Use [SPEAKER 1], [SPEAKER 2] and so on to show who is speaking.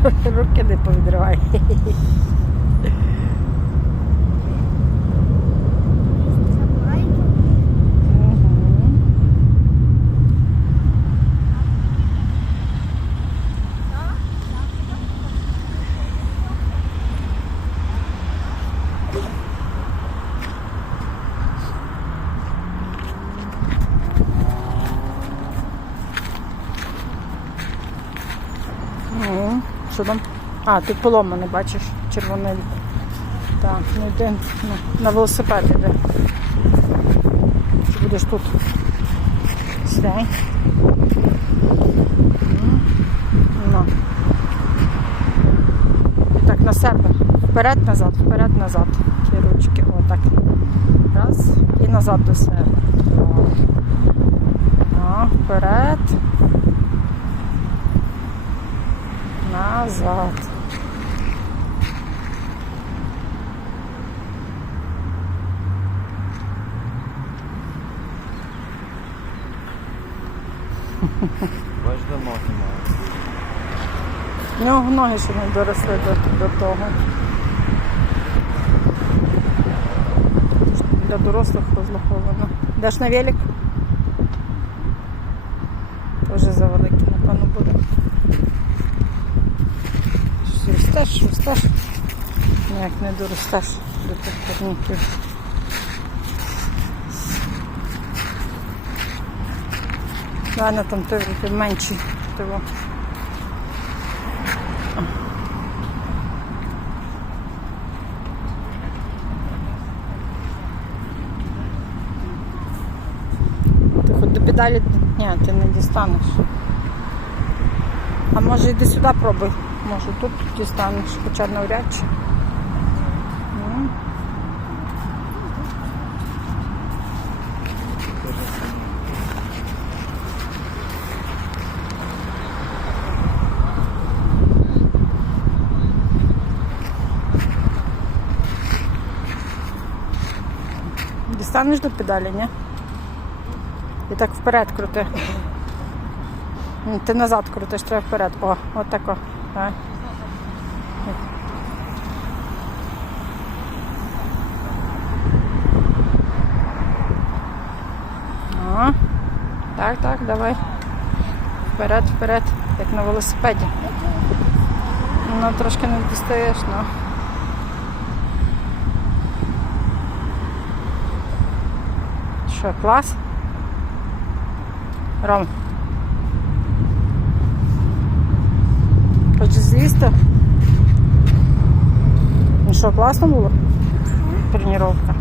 [SPEAKER 1] руки не повідривай. Ну, А, тут поломане, бачиш, червоне. Так, ну йди ну, на велосипед іде. Чи будеш тут? Сідай. Ну. Так на себе. Вперед, назад, вперед, назад. Ті ручки. Отак. Раз. І назад до себе. О, вперед. Назад.
[SPEAKER 2] Бач, де ноги мають.
[SPEAKER 1] В нього ноги ще не доросли до, до того. Для дорослих розраховано. Даш на велик? Тоже за великий, напевно, буде. Що, Ростеш, ростеш. Ну, як не доростеш до тих парників. Ладно, там той вроде менший того. Ти хоч до педалі ні, ти не дістанеш. А може йди сюди пробуй. Може тут дістанеш, хоча навряд чи. Ну. Дістанеш до педалі, ні? І так вперед крути. Ти назад крутиш, треба вперед. О, от О, так, так, давай. Вперед, вперед, як на велосипеді. Ну, трошки не дістаєш, ну. Що, клас? Ром. Хочеш з'їсти? Ну що, класно було? Тренування.